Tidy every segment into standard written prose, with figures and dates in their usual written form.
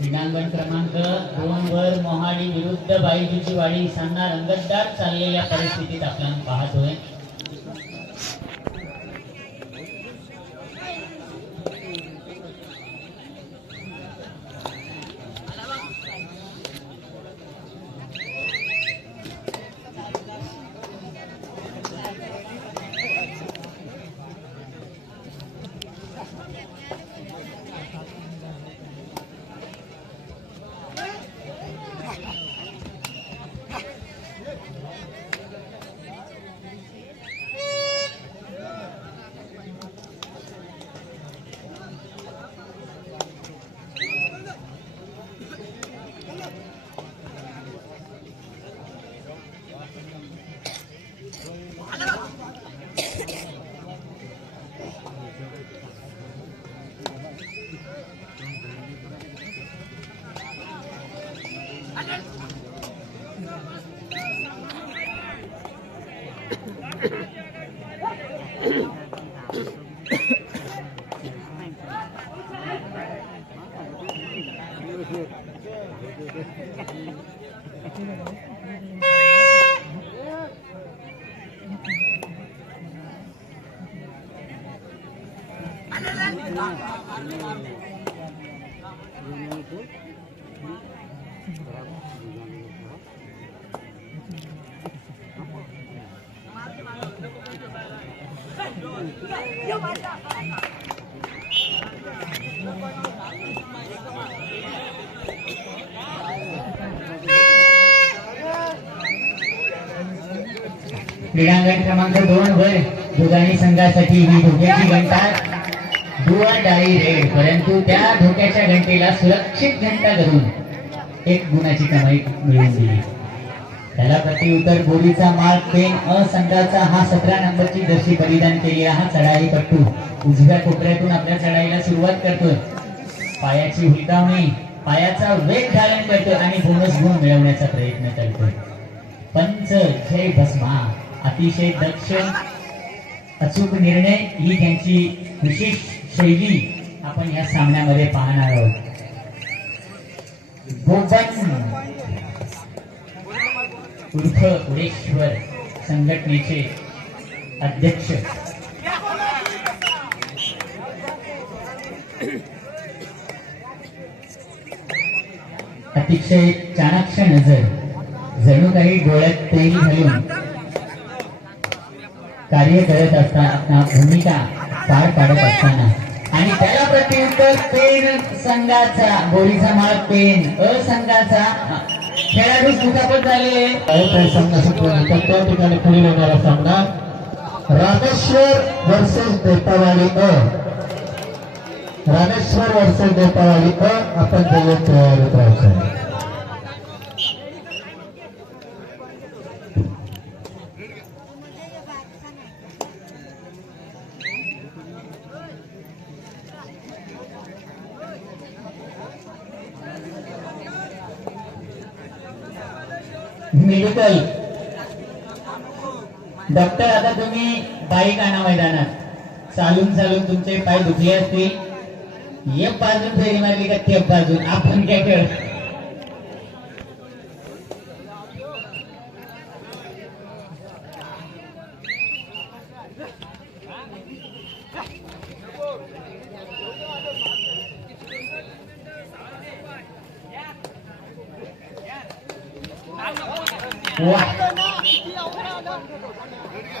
क्रीडांगण क्रमांक 2 वर मोहाडी विरुद्ध बाईजीची वाडी सामना रंगतदार चाललेल्या परिस्थितीत आपण पाहतोय। क्रीडांगण क्रमांक 2 वर दुधाणी संघासाठी ही धोक्याची घंटा डाई रेड, परंतु त्या धोक्याच्या घंटेला सुरक्षित घंटा धरून 1 गुणाची कमाई मिळवून दिली। त्याला प्रत्युत्तर गोरीचा मार्क पेन अ संघाचा हा 17 नंबरची जर्सी परिधान केलेला हा चढाईपट्टू उजव्या कोपऱ्यातून आपल्या चढाईला सुरुवात करतोय। पायाची हुलकावणी, पायाचा वेग धारण करतोय आणि बोनस गुण मिळवण्याचा प्रयत्न करतोय। पंच जय भस्मा, अतिशय दक्ष अचूक निर्णय ही त्यांची विशेष शैली आपण या सामन्यामध्ये पाहणार आहोत। बोबन उर्फ उडेश्वर संघटनेचे अध्यक्ष अतिशय चाणाक्ष नजर, जणू काही डोळ्यात तेल घालून कार्य करत असताना, भूमिका पार पाडत असताना, आणि त्याला प्रत्युत्तर पेन संघाचा गोरीचा मार्क पेन अ संघाचा खेळाडू दुखापत झालेले त्या ठिकाणी पुढील होणारा सामना रामेश्वर वर्सेस देतावाडी अ, रामेश्वर वर्सेस देतावाडी अ आपण जयंत तयारीत राहायचं। मेडिकल डॉक्टर, आता तुम्ही बाईक आणा मैदानात। चालून चालून तुमचे पाय दुखले असतील, एक बाजून फेरी मारली का ते बाजून आपण काय खेळ।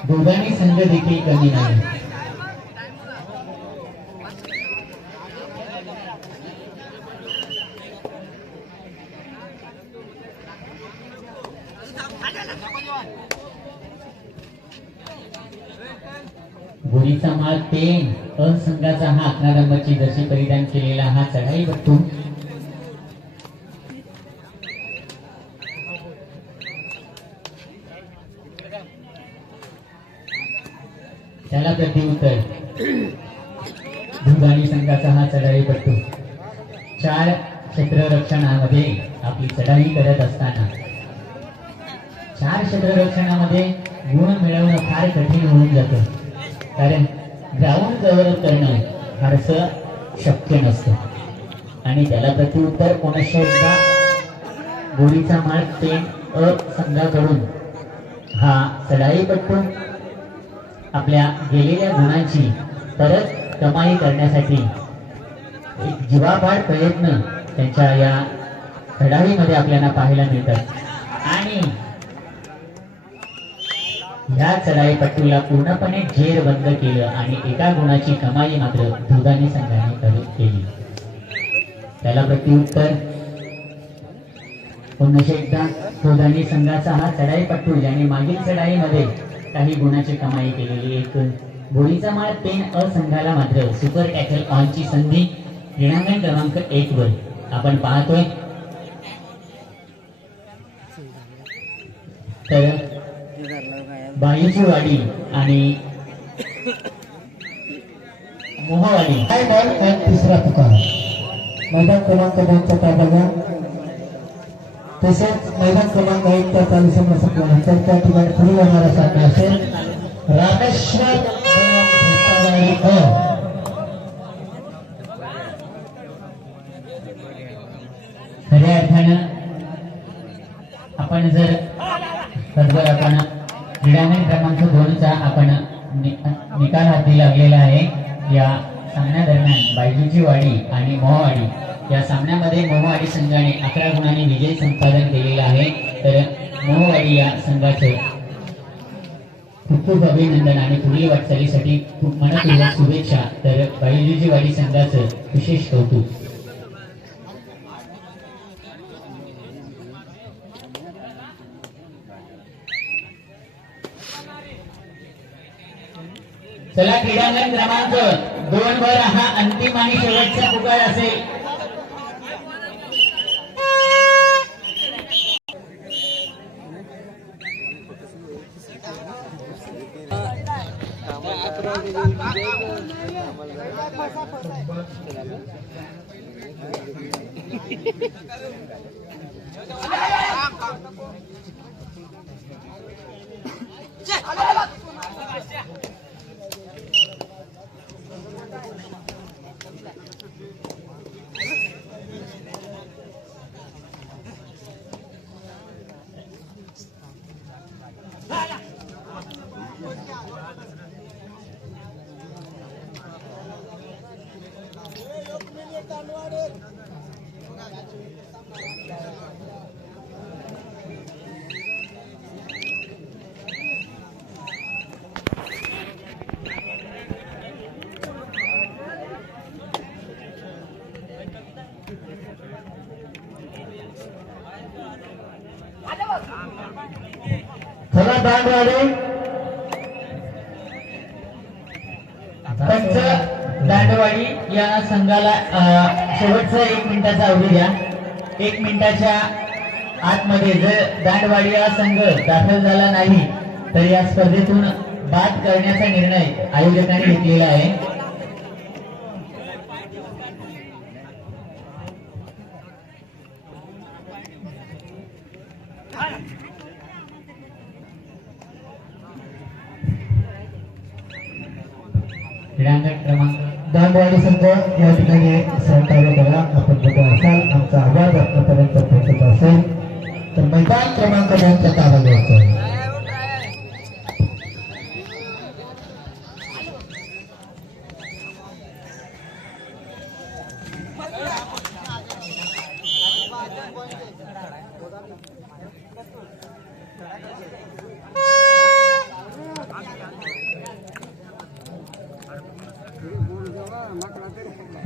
दोघांनी संघ देखील कमी नाही। गोरीचा मार्क पेन अ संघाचा हा 11 नंबरची जर्सी परिधान केलेला हा चढाईपट्टू त्याला प्रत्युत्तर दुधाणी संघाचा हा चढाईपट्टू 4 क्षेत्ररक्षणामध्ये आपली चढाई करत असताना 4 क्षेत्ररक्षणामध्ये गुण मिळवणं फार कठीण होऊन जातं, कारण ग्राउंड जवळ करणं फारसं शक्य नसतं आणि त्याला प्रत्युत्तर पुनश्च एकदा गोळीचा मार्ग पेन अ संघाकडून हा चढाईपट्टू आपल्या गेलेल्या गुणांची परत कमाई करण्यासाठी एक जीवापाड प्रयत्न त्यांच्या या चढाईमध्ये आपल्याला पाहायला मिळतात. आणि या चढाईपट्टूला पूर्णपणे जेर बंद केलं आणि एका गुणाची कमाई मात्र दुधानी संघाने केली. त्याला प्रत्युत्तर पुन्हा एकदा दुधानी संघाचा हा चढाईपट्टू ज्याने मागील चढाईमध्ये काही गुणाची कमाई केलेली एक गोळीचा माळ पेन अ संघाला मात्र सुपर टॅकल ऑनची संधी क्रीडांगण क्रमांक 1 वर आपण पाहतोय. तर बाईची वाडी आणि मोहवाडी काय बॉल आणि तिसरा पुकार. मैदान क्रमांक 2 चा ताबा. तसेच मैदान क्रमांक 1 चा चालू सामना संपल्यानंतर त्या ठिकाणी पुढील होणारा सामना असेल रामेश्वर भिस्तारवाडी अ. खऱ्या अर्थानं आपण जर तत्पर आपण क्रीडांगण क्रमांक 2 चा आपण निकाल हाती लागलेला आहे. या सामन्यादरम्यान बायजूची वाडी आणि मोहवाडी या सामन्यामध्ये मोहवाडी संघाने 11 गुणांनी विजय संपादन केलेला आहे. तर मोहवाडी या संघाचे खूप खूप अभिनंदन आणि पुढील वाटचालीसाठी खूप मनपूर्वक शुभेच्छा. तर बायजूची वाडी संघाचं विशेष कौतुक. चला क्रीडांगण क्रमांक 2 वर हा अंतिम आणि शेवटचा पुकार असेल. चला दांडवाडी पंच दांडवाडी या संघाला शेवटचा 1 मिनिटाचा अवधी द्या. 1 मिनिटाच्या आतमध्ये जर दांडवाडी हा संघ दाखल झाला नाही तर या स्पर्धेतून बाद करण्याचा निर्णय आयोजकांनी घेतलेला आहे. क्रीडांगण क्रमांक दांडवाडी संघ या ठिकाणी सहकार्य करा. आपण बघत असाल आमचा आवाज आतापर्यंत पोहोचत असेल तर मैदान क्रमांक 2 चा ताबा घ्यायचा.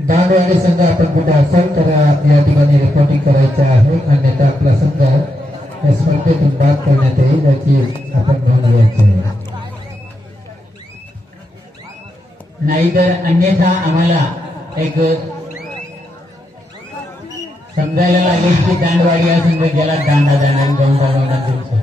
दांडवाडी संघ आपण कुठे असाल तर या ठिकाणी रिपोर्टिंग करायचं आहे. अन्यथा आपला संघ या स्पर्धेतून बाद करण्यात येईल याची आपण नोंद घ्यायची आहे. नाहीतर अन्यथा आम्हाला एक समजायला लागेल की दांडवाडी हा संघ ज्याला दांडा जाणार जाऊन जाणार दिवस.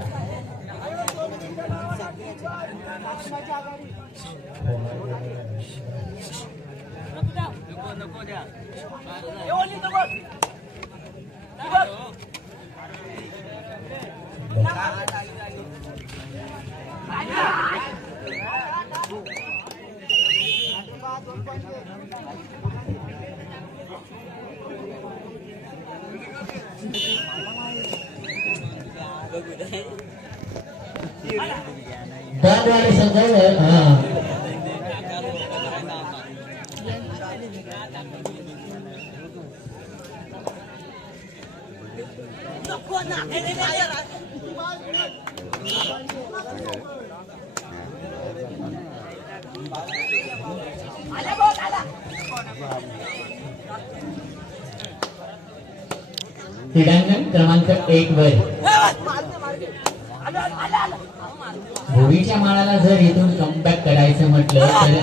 दांडवाडी संघ हा क्रीडांगण क्रमांक 1 वर भोवीच्या माळाला जर इथून कमबॅक करायचं म्हटलं तर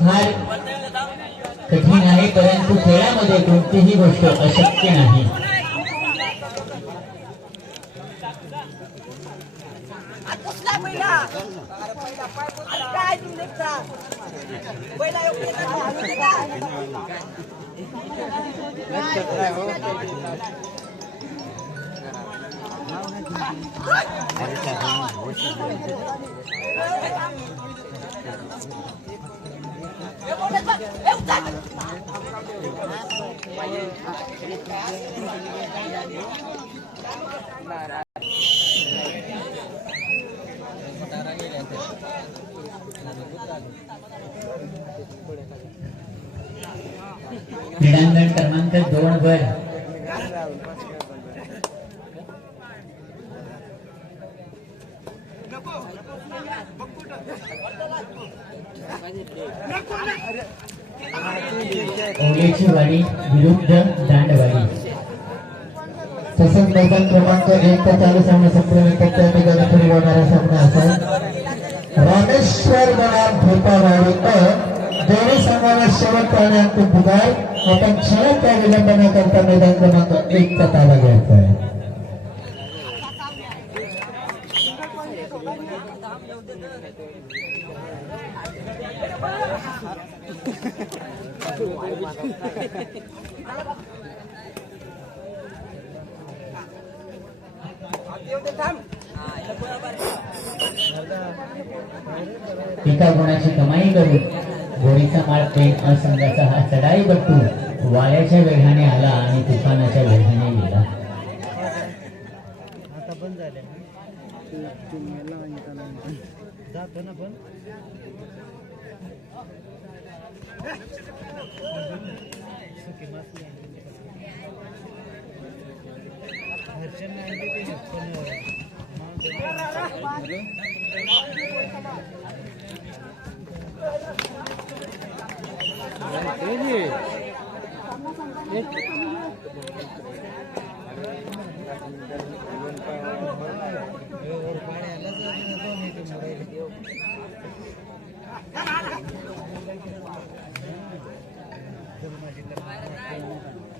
फार कठीण आहे, परंतु खेळामध्ये कोणतीही गोष्ट अशक्य नाही. क्रीडांगण क्रमांक 2 वर ओलेची वाडी विरुद्ध दांडवाडी. तसंच मैदान क्रमांक 1 चा चालू सामना संपल्यानंतर त्या ठिकाणी पुढे होणारा सामना असेल रामेश्वर बनाम भोपावाडी दोन्ही संघाला शेवटचा आणि अंतिम पुकार. आपण क्षणात विलंब न करता मैदान क्रमांक 1 चा ताबा घ्यायचा आहे. एका गुणाची कमाई करून गोडीचा माळ पेन असंघाचा हा चढाई बट्टू वाऱ्याच्या वेगाने आला आणि तुफानाच्या वेगाने गेला.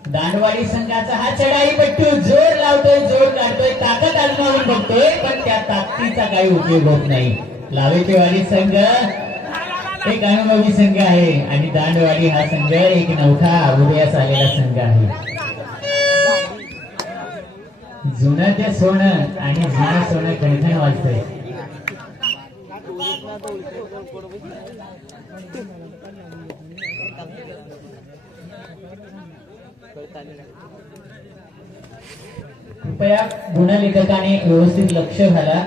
दांडवाडी संघाचा हा चढाई पट्टू जोर लावतोय, जोर काढतोय, ताकद आजमावून बघतोय, पण त्या ताकदीचा काही उपयोग होत नाही. लावेचेवाडी संघ एक अनुभवी संघ आहे आणि दांडवाडी हा संघ एक नवखा उदयास आलेला संघ आहे. जुनं ते सोनं आणि जुनं सोनं खणखण वाजतंय. कृपया गुणलेखकाने व्यवस्थित लक्ष घाला.